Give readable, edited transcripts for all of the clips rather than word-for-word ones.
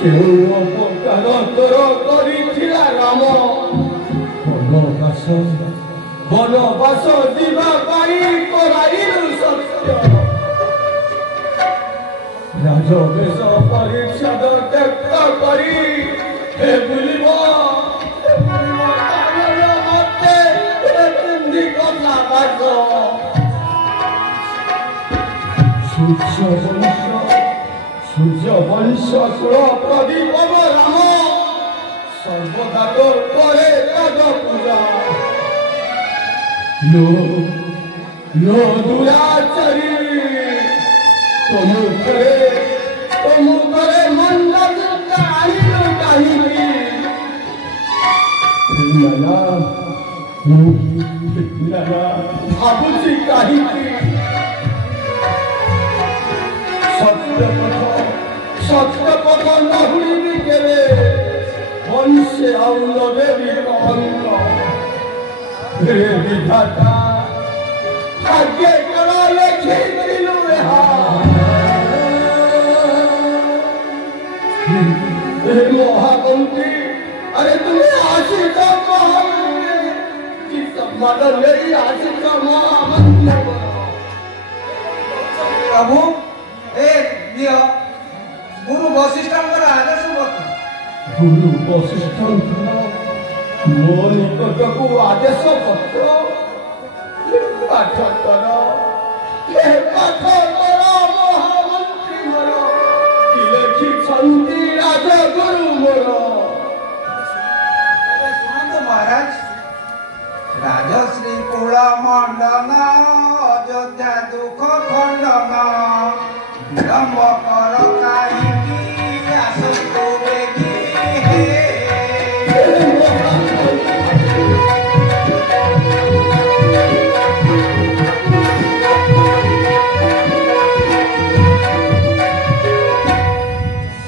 କେଉଁ ଅପକାର ତୋର କରିଥିଲା ରାମ ବନବାସ ଯିବା ପାଇଁ କରାଇଲୁ ସତ୍ୟ ରାଜବେଶ ପରିଚ୍ଛଦ ତ୍ୟାଗ କରି ହେ ବୁଲିବ ମତେ ପିନ୍ଧି ଗଲା ବାଟ সূর্যবংশ কুল প্রদীপ রাম সর্বদা তোর করে রাজ পূজা লো দুরাচারী তোমুখরে মন্ডল আনিল কাহিনী ভাবুছি কাহিনী সত্যপথ নহুড়িবি কেবে বংশে আউল দেবী কলঙ্ক হে বিধাতা ভাগ্যে কেন লেখিছিলু এহা হে মহামন্ত্রী আরে তুমি আসিছ মহামন্ত্রী কি সম্মান নেই আসিছ মহামন্ত্রী প্রভু गुरु वशिष्ठଙ୍କର ଆଦେଶ ବତ गुरु वशिष्ठଙ୍କର ମୋ ନିକଟକୁ ଆଦେଶ ପତ୍ର ପାଠ କର ମହାମନ୍ତ୍ରୀ ମୋର କି ଲେଖିଛନ୍ତି ରାଜଗୁରୁ ମୋର ଶୁଣନ୍ତୁ ମହାରାଜ ରାଜଶ୍ରୀ କୁଳ ମଣ୍ଡନ ଅଯୋଧ୍ୟା ଦୁଃଖ ଖଣ୍ଡନ ବିଳମ୍ବ କର କାହିଁକି ଆସନ୍ତୁ ବେଗି ହେ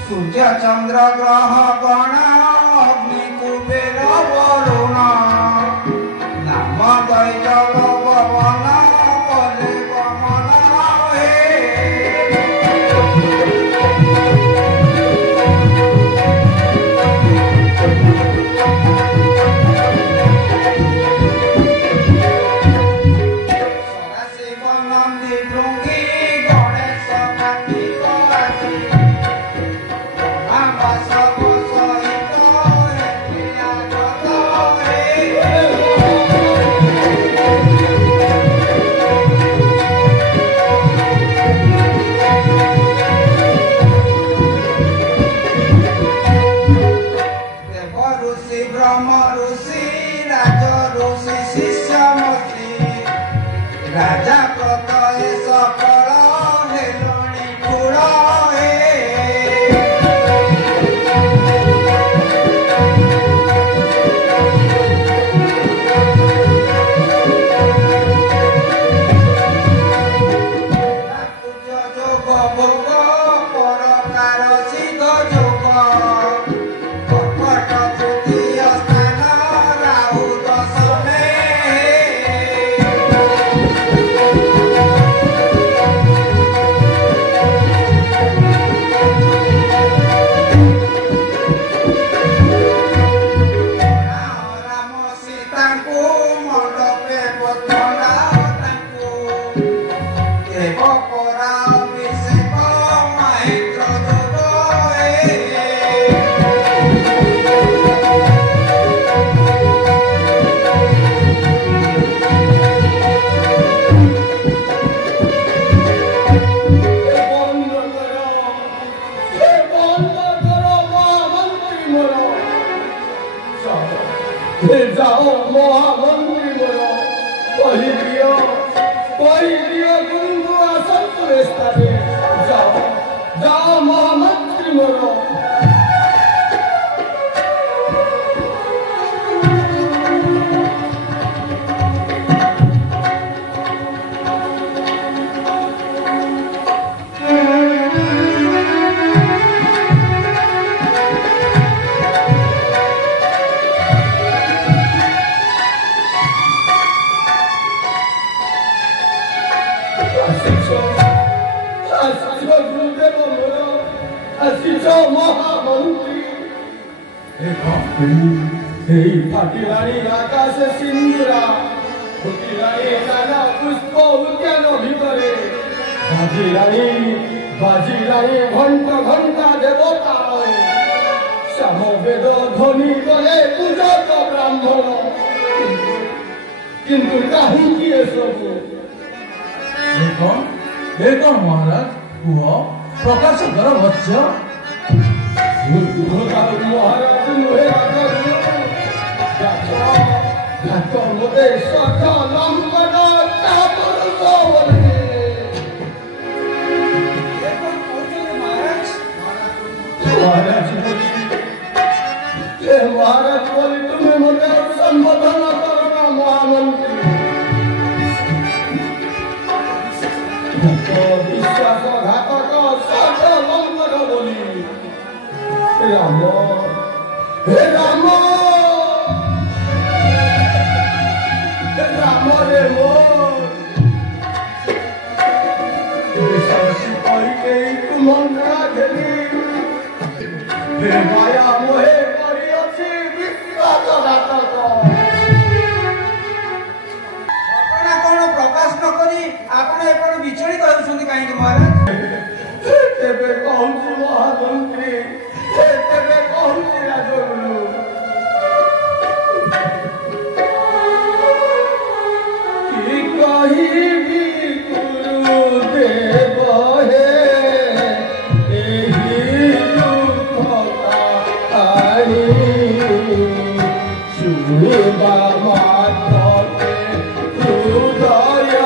ସୂର୍ଯ୍ୟ ଚନ୍ଦ୍ର ଗ୍ରହ ଗଣ ଅଗ୍ନି କୁବେର ବରୁଣ ନାମ ଦୈତ ପବନ କଲେ ଗମନ ହେ ସଦାଶିବ ନନ୍ଦୀ ଭୃଙ୍ଗୀ ଗଣେଶ କାର୍ତ୍ତିକ ଆଦି ବାସବ ସହିତ ହେତିଆ ଜତ ହେ ଦେବ ଋଷି ବ୍ରହ୍ମ ଋଷି ରାଜ ଋଷି ଶିଷ୍ୟ ମନ୍ତ୍ରୀ ରାଜା ପ୍ରତଏ ସଫଳ ହେଲଣି କୁଳ ହେ ଯୋଗ ଭୋଗ ପରକାର ସିଦ୍ଧ ଯୋଗ କର୍କଟ ତୃତୀୟ ସ୍ଥାନ ରାହୁ ଦଶମେ ରାମ ସୀତାଙ୍କୁ ମଣ୍ଡପେ ପତ୍ନଡ଼ା ତାଙ୍କୁ ଦେବ ପରା ଅଭିଷେକ ମହେନ୍ଦ୍ର ଯୋଗ ହେ ମହାମନ୍ତ୍ରୀ ମୋର ଯାଅ ମହାମନ୍ତ୍ରୀ ମୋର କହିଦିଅ ଗୁରୁଙ୍କୁ ଆସନ୍ତୁ ଏ ସ୍ଥାନେ ଯାଅ ମହାମନ୍ତ୍ରୀ ମୋର আসিছ গুরুদেব মোর আসিছ এই ফাটিলানি আকাশে সিন্দুরা ফুটিলানি নানা পুষ্প উদ্যান ভিতরে বাজিলানি ঘণ্টা ঘণ্টা দেবতা হয়ে সামবেদ ধ্বনি করে পূজক ব্রাহ্মণ কিন্তু কাহিনী এসবু কଣ ମହାରାଜ କୁହ ପ୍ରକାଶଙ୍କର ବତ୍ସ ମହାରାଜ ନୁହେଁ ମତେ ସଠ ଲମ୍ବନ ପୁରୁଷ ବୋଲେ ମହାରାଜ ବୋଲି ତୁମେ ମତେ ସମ୍ବୋଧନ କର ନା ମହାମନ୍ତ୍ରୀ বিশ্বাসঘাতক সঠ লম্বନ ବୋଲି রাম হে রাম রাম রে মোরে মন্ত্রা ঘেরি হে মায়া মোহে କରିଅଛି বিশ্বাসঘାତକ ଘଟଣା କଣ ପ୍ରକାଶ ନ କରି ଆପଣ ଏପଟ ବିଚଳିତ ହେଉଛନ୍ତି କାହିଁକି ମହାରାଜ? ତେବେ କହୁଛି ମହାମନ୍ତ୍ରୀ ତେବେ କହୁଛି ରାଜଗୁରୁ କି କହିବି ଗୁରୁଦେବ ହେ ଏହି ଦୁଃଖ କାହାଣୀ ଶୁଣିବା ମାତ୍ରକେ ହୃଦୟ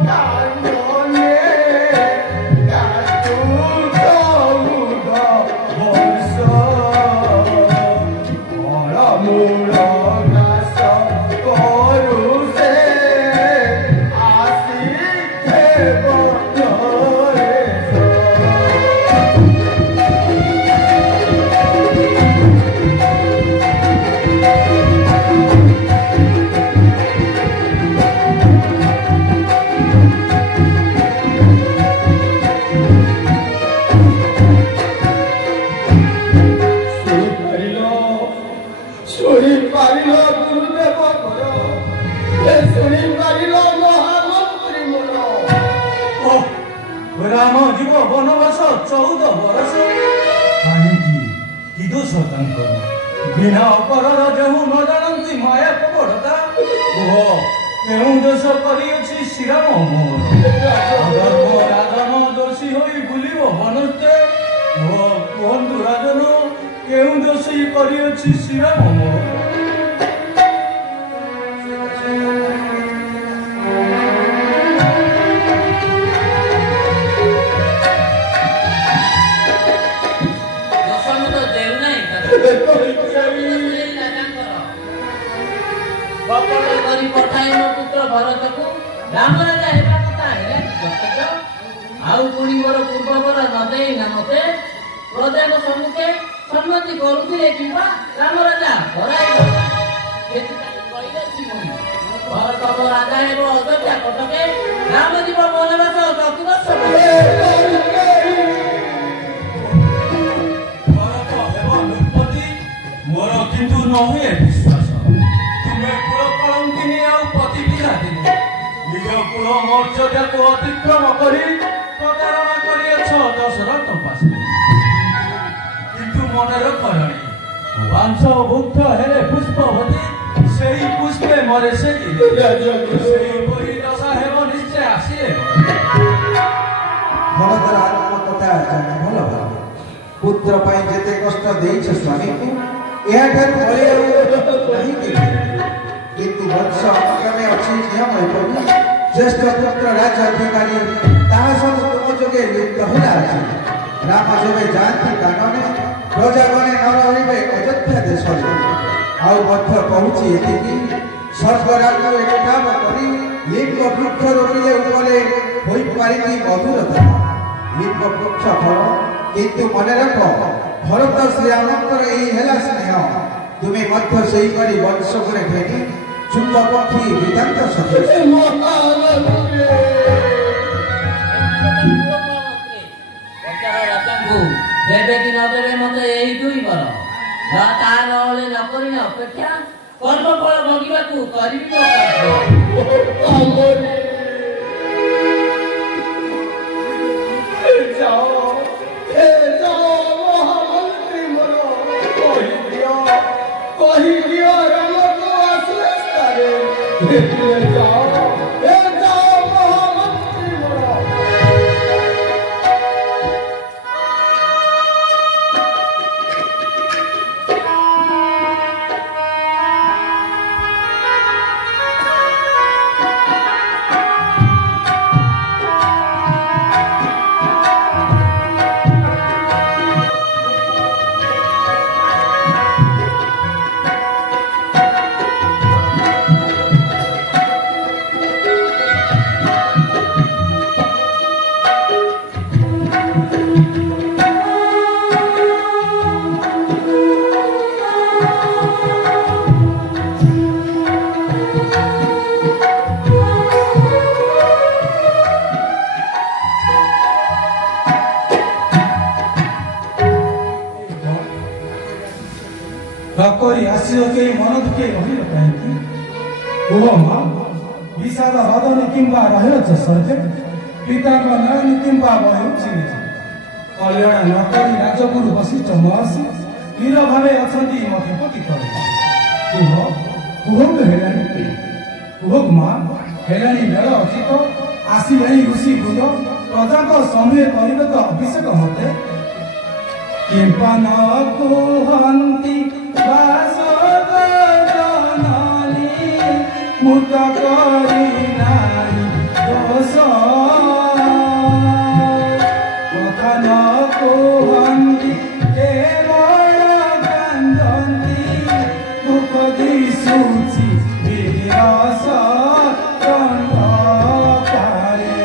God. राम जीव बनवास 14 बरस कहीं कि दोष बिना अपराध जो न जानती माया कपड़ता क्यों दोष कर श्रीराम मोर राजन दोषी हो बुलब बनस्ते कहतु राजन क्यों दोषी कर श्रीराम मोर पठाई मो पुत्र भरत को राम राजा हेबा कथा हेला कर्तव्य आउ पुणी मोर पूर्ववर नदे नामते प्रजा सम्मुखे सम्मति करुथिले किंबा राम राजा हराई भरत राजा हेब अयोध्या कटके राम जीव बनवास 14 वर्ष भरत हेब नृपति मोर किंतु न हुए विश्वास निज कुल मर्यादा को अतिक्रम कर प्रतारणा कर दशरथ पासे किंतु मनर करणी वंश भुक्त हेले पुष्पवती से पुष्पे मरे से दशा हेब निश्चय आसिले भरतर आत्मकथा जाने भल भाव पुत्र पाई जेते कष्ट देइछ स्वामी को एहाठार बलिया किंतु वंश क्रमे अच्छी नियम एपरि ज्येष्ठ पुत्र राज्य अधिकारी ताहा सब तुम जोगे लिप्त होला अछि राम जोगे जानती कानने प्रजागणे न रहिबे अयोध्या देश आउ मध्य पहुँची एतिकी स्वर्गराज एकटाव करी लिंग वृक्ष रोपिले उपले होई पारिकी मधुरता लिंग वृक्ष फल किंतु मन रख भरत श्रीरामकर एही हेला स्नेह तुमे मध्य सेही करी वंश करे भेटी चुंब पक्षी विदंत सदृश देवे कि न देवे मत यही दुई बर ता नले न करी अपेक्षा कर्म फल भोगिबा को करिबो महामंत्री मोर कही दियो राम को आश्लेष करे जाओ महामंत्री मोर बाकोरी आसियो के मन दुखे रहिल काहेकि ओहो मां विषाद बदन किंबा रहल छ सर्वे पिता को नयन किंबा भयो चिनि कल्याण नकरी राजगुरु वशिष्ठ महर्षि नीर भावे अछंती मते पति करे कुहो हेलानी कुहो मां हेलानी मेल अचित आसिलानी ऋषि गुरु प्रजा को समय करिवे तो अभिषेक मते किंपा न कुहंती मुत करी नारी दोष कथा न कुहंती केवल कांदंती दुख दिशुची विरस कंठ पारे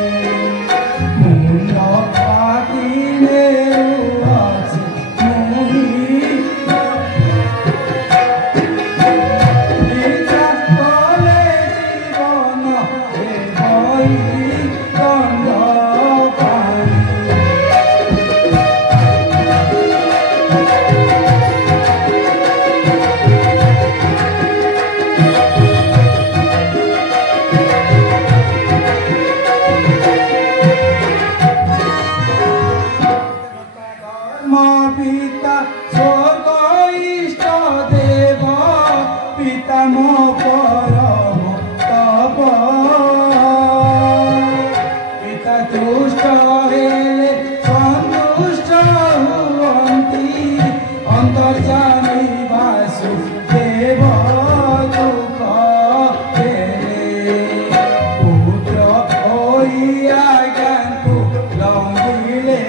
ଆଜ୍ଞାଙ୍କୁ ଲଙ୍ଗିଲେ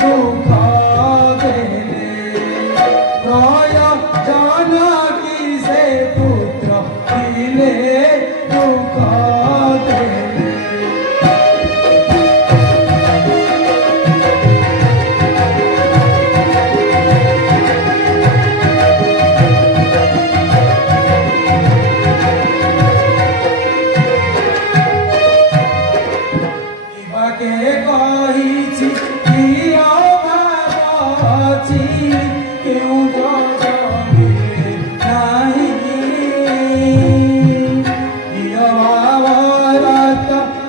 ଦୁଃଖ ଦେଲେ ପ୍ରୟୋଜନ କି ସେ ପୁତ୍ର ଥିଲେ ଦୁଃଖ ଦେଲେ କହିଛି କି ଅଭାବ ଅଛି କେଉଁ ଜଗରେ ନାହିଁ କି ଅଭାବ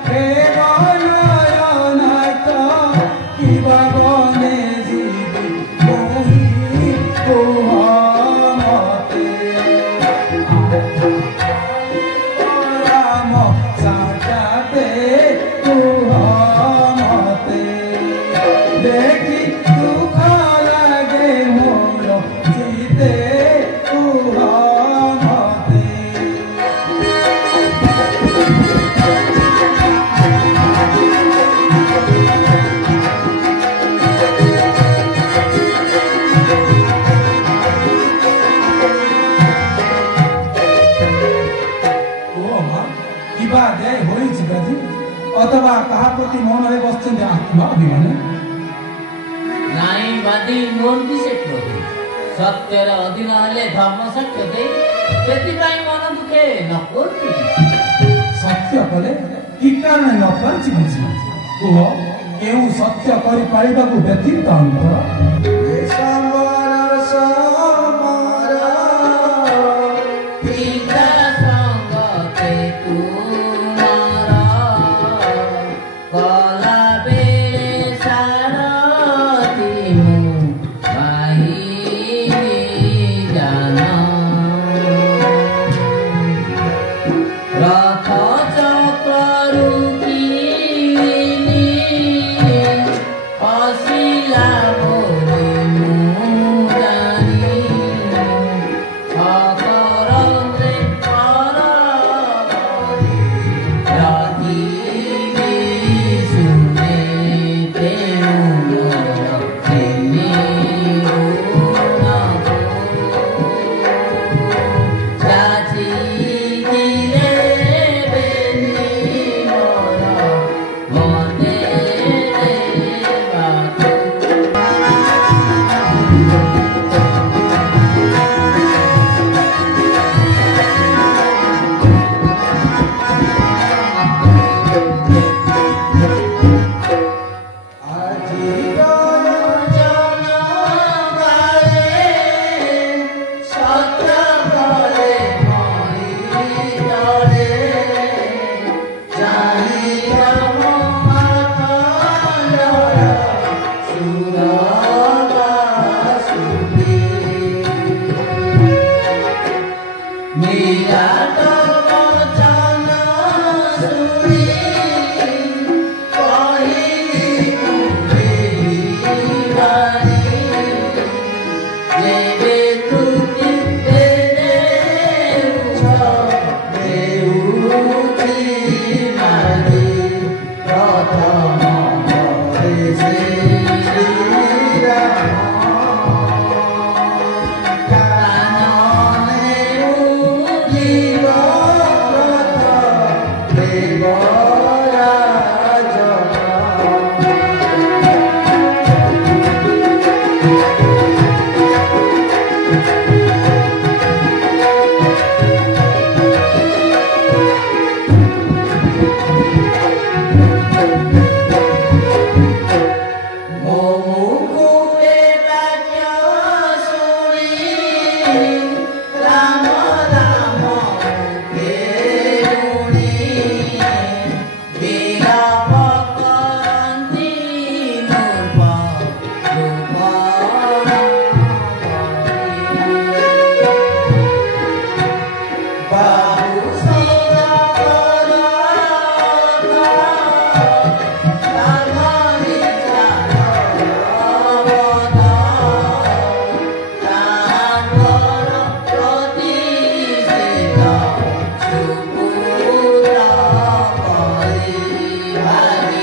ହେ ଗଣନାଥ କିବା ବନେ ଯିବି କହି କୁହ ମତେ ରାମ ସାଜାତେ କୁହ দেখি দুঃখ লাগে মোর জিতে কুহ মতে কিবা দেয় হয়েছে কাজী অথবা কাহা প্রতি মনে বসছেন আত্মা অভিমানে ନାଇଁ ବାଦି ନୁହନ୍ତି ସେ ପ୍ରଭୁ ସତ୍ୟର ଅଧୀନ ହେଲେ ଧର୍ମ ସତ୍ୟ ଦେଇ ସେଥିପାଇଁ ମନ ଦୁଃଖେ ନ କରୁଛି ସତ୍ୟ କଲେ କି କାରଣ ନ ପାରୁଛି ବୁଝି କୁହ କେଉଁ ସତ୍ୟ କରିପାରିବାକୁ ବ୍ୟତୀତ ଅନ୍ତର ପିତା ସଙ୍ଗତେ ତୁମର କଲା ବେଳେ ସାରଥି ମୁଁ ପାଇଲି ଜାନ ରଥ ଚକ୍ରରୁ କିଣିଲି ହସିଲା ବୋଲେ ମୁଁ ଜାଣି ଅକରନ୍ତେ ପରବରି ରଖିଲି ଶୁଣେ ତେଣୁ ମୋର ଚିନି ଗୁଣକୁ ଯାଚିଥିଲେ ବେନି ମୋର ମତେ ଦେବାକୁ Bye.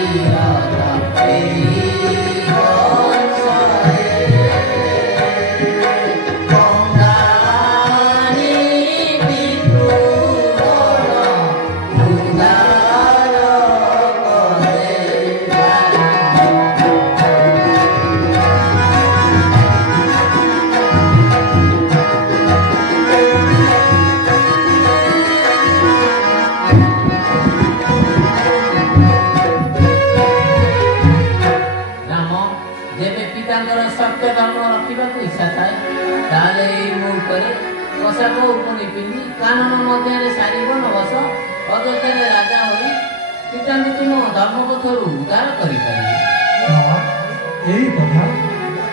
यही कथा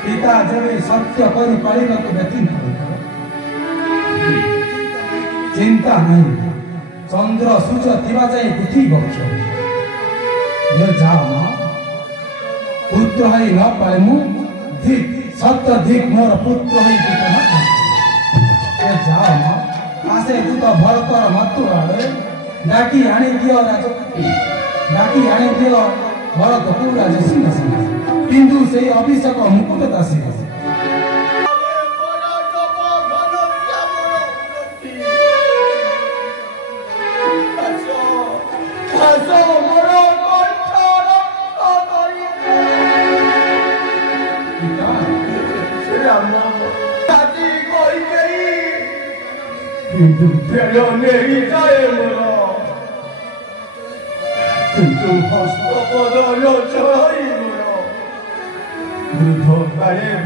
पिता जब सत्य कर चिंता नहीं चंद्र सूर्य थिबा जाए पृथ्वी बक्ष जाओ माँ पुत्र है न पाए मु धिक सत्य धिक मोर पुत्र है जाओ माँ आसे तू तो भरतर मतु आड़े डाकी आनी दियो राजपति डाकी आनी दियो भरत को राज सिंहासन किंतु से अभिषेक मुकुट दासी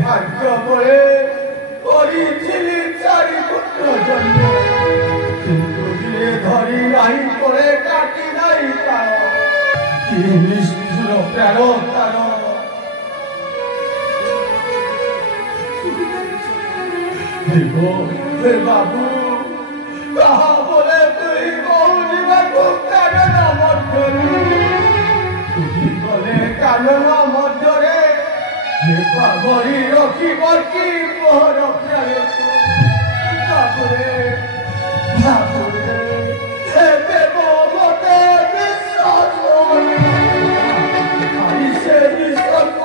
भाग्य पड़े चारि पुत्र जन्म किंतु धरी नहीं पड़े काटी नहीं तार कि निष्ठुर प्राण तार देखो हे बाबू कहा बोले तुई कहू कानना मध्यरू तुझी गले कानना मध्यरे बाबरी रखी बरकी मोहर बाबुरे बाबुरे एबे मते विश्वास आइसे विश्वास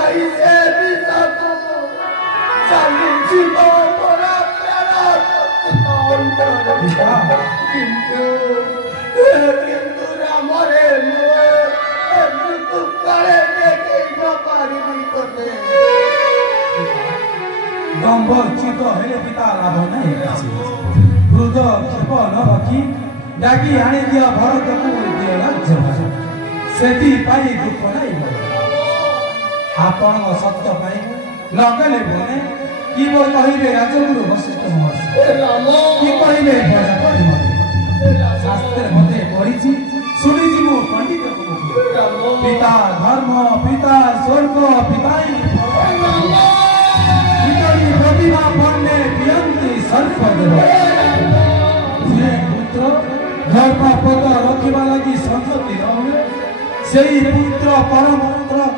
आइसे विश्वास चाली जीव मोरा प्यारा किंतु रामरे गंभीर हेले पिता लाभ नहीं वृद्ध क्षेप न रखी डाकी आनी दिया भरत को दिए राज्य सेठी पाई दुख नहीं आपण सत्य पाई लगले बोले कि वो कहिबे राजगुरु वशिष्ठ महर्षि कि कहिबे शास्त्र मते पढ़ी सुनी मु पंडित पिता धर्म पिता स्वर्ग पिताई प्रतिभा पढ़ने पियंती सर्प पुत्र धर्म पद रखा लगी संतति से पुत्र परम पुत्र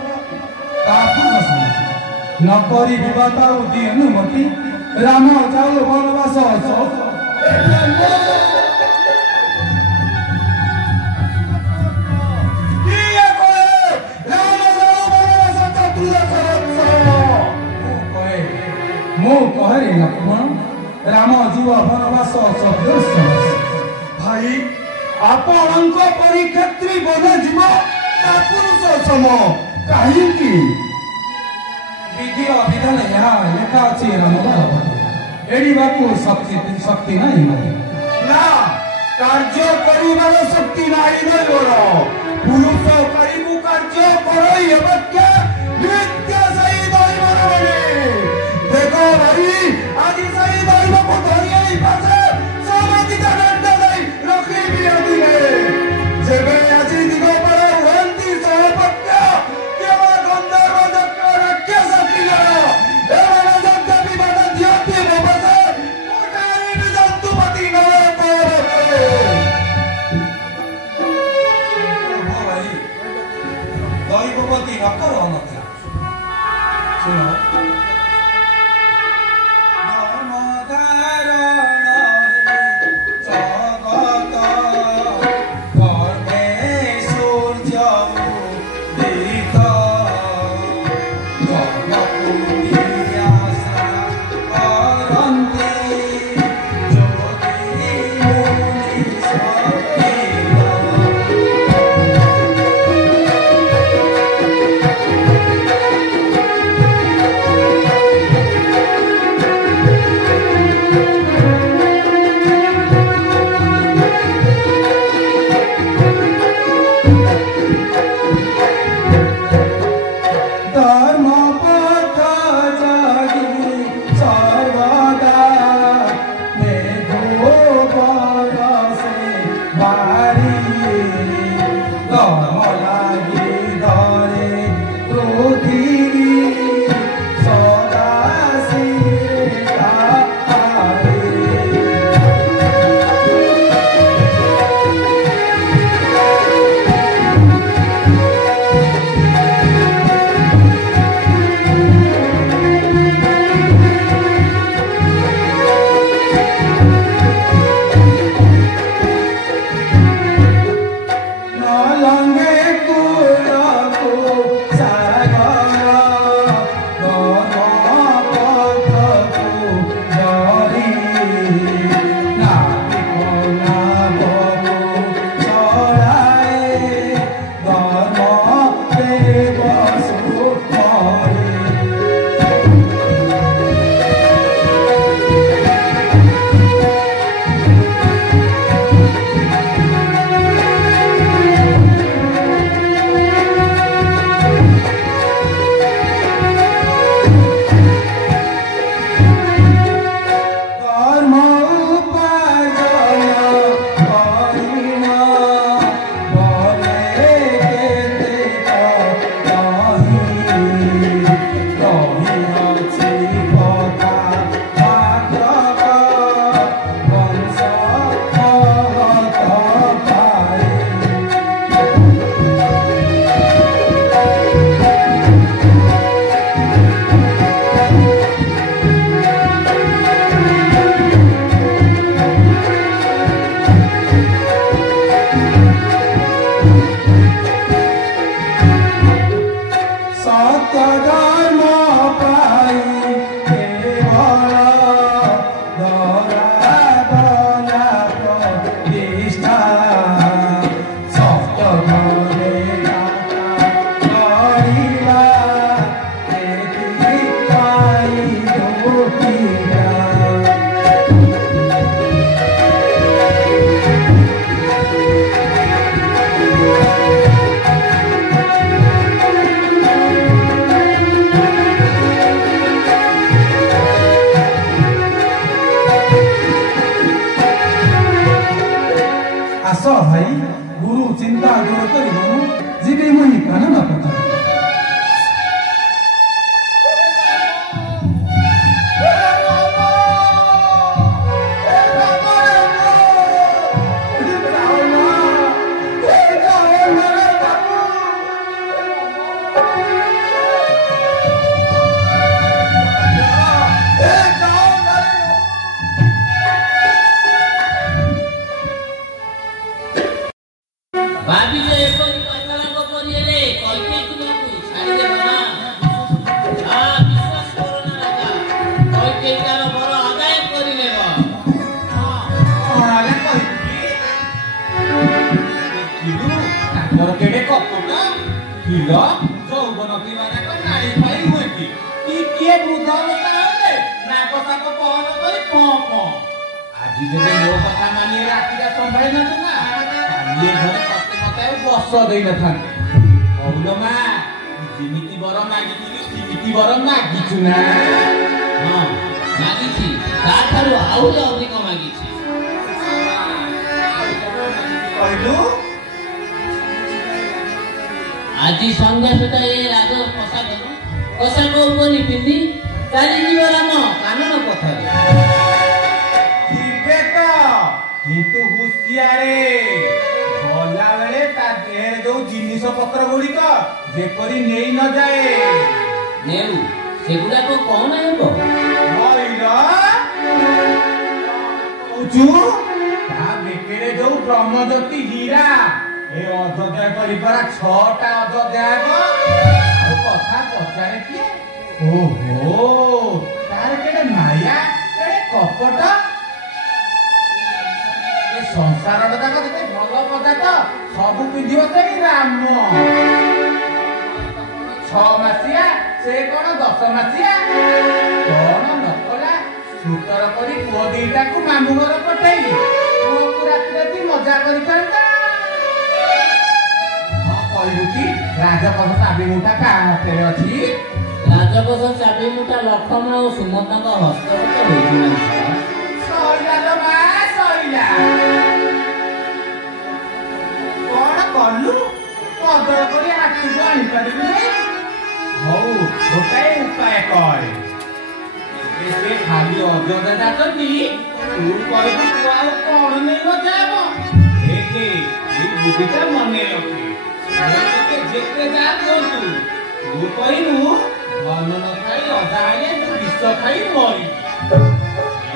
नकरी विवाद दी अनुमति राम जाऊ वनवास मो कहे लक्ष्मण राम जीव वनवास भाई आपण परिक्षेत्री बन जीव पुरुष सम कहीं विधि अभिधान यहाँ लेखा अच्छी राम एड़िबा शक्ति नहीं ना कार्य करिबार शक्ति नहीं मोर पुरुष करू कार्य करई अवश्य नित्य सही दैव देखो भाई आज सही दैव को धरिए पासे समाधि का दंड दई रखी भी अदिले जेबे आज दिगो पर हुंती सहपत्य केवल गंधर्व दक्ष राक्षस किला एवं जंत विवाद ज्योति बबसे कोटारी जंतुपति नव कोरते भाई दैवपति नकर अनति सुनो Sorry. আজি সন্ধ্যা সুদ্ধা এই রাজ পোশাক উপরি পিন্ধি চালিଯିବ ରାମ କାନନ ପଥରେ। ଯିବେ ତ କିନ୍ତୁ ହୁସିଆରେ ଗଲା ବେଳେ ତା ଦେହରେ ଯୋଉ ଜିନିଷ ପତ୍ର ଗୁଡିକ ଯେପରି ନେଇ ନ ଯାଏ। ନେଉ ସେଗୁଡାକ କଣ ହେବ? ତା ବେକରେ ଯୋଉ ବ୍ରହ୍ମଜ୍ୟୋତି ହୀରା ଏ ଅଯୋଧ୍ୟା କରିପାରା 6ଟା ଅଯୋଧ୍ୟା ହେବ। ଆଉ କଥା ପଚାରେ କିଏ? ଓହୋ ତାର କେଡେ ମାୟା କେଡେ କପଟ। ଏ ସଂସାରଟା ଯାକ ଯେତେ ଭଲ ପଦାର୍ଥ ସବୁ ପିନ୍ଧିବ ସେଇ ରାମ। 6 ମାସିଆ ସେ କଣ 10 ମାସିଆ କଣ ନକଲା ସୁତର କରି ପୁଅ ଦିଟାକୁ ମାମୁଁ ଘର ପଠେଇ ପୁଅକୁ ରାତି ରାତି ମଜା କରିଥାନ୍ତା। ହଁ କହିବୁ କି ରାଜପଥ ଚାବି ମୁଠା କାହା ହାତରେ ଅଛି? ରାଜପଥ ଚାବି ମୁଠା ଲକ୍ଷ୍ମଣ ଓ ସୁମନ୍ତଙ୍କ ହସ୍ତଗତ ହୋଇନାହିଁ। ସଇଲା ଲୋ ମା ସଇଲା। କଣ କଲୁ? କଦଳ କରି ହାତକୁ ଆଣିପାରିବୁ ନାହିଁ। ହଉ ଗୋଟାଏ ଉପାୟ କର। ସେ ଖାଲି ଅଯୋଧ୍ୟା ଯାଚନ୍ତି ତୁ କହିବୁ ତୁ ଆଉ କଣ ନେଇ ବଜାବ। ଦେଖେ ଏଇ ବୁଦ୍ଧିଟା ମନେ ରଖେ। ତୋତେ ଯେତେ ଯାହା କୁହନ୍ତୁ ତୁ କହିବୁ ଧନ ନ ଖାଇ ଅଧା ହେଲେ ତୁ ବିଷ ଖାଇ ମରିବୁ।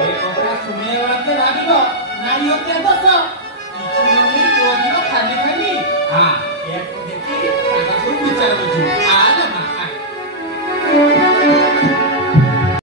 ଏ କଥା ଶୁଣିବା ମାତ୍ରେ ଭାବିବ ନାରୀ ହତ୍ୟା ଦୋଷ। କିଛି ନ ନେଇ ପୁଅ ଯିବ ଖାଲି ଖାଲି हाँ, एक को देखी, ताका सब विचार बुझू।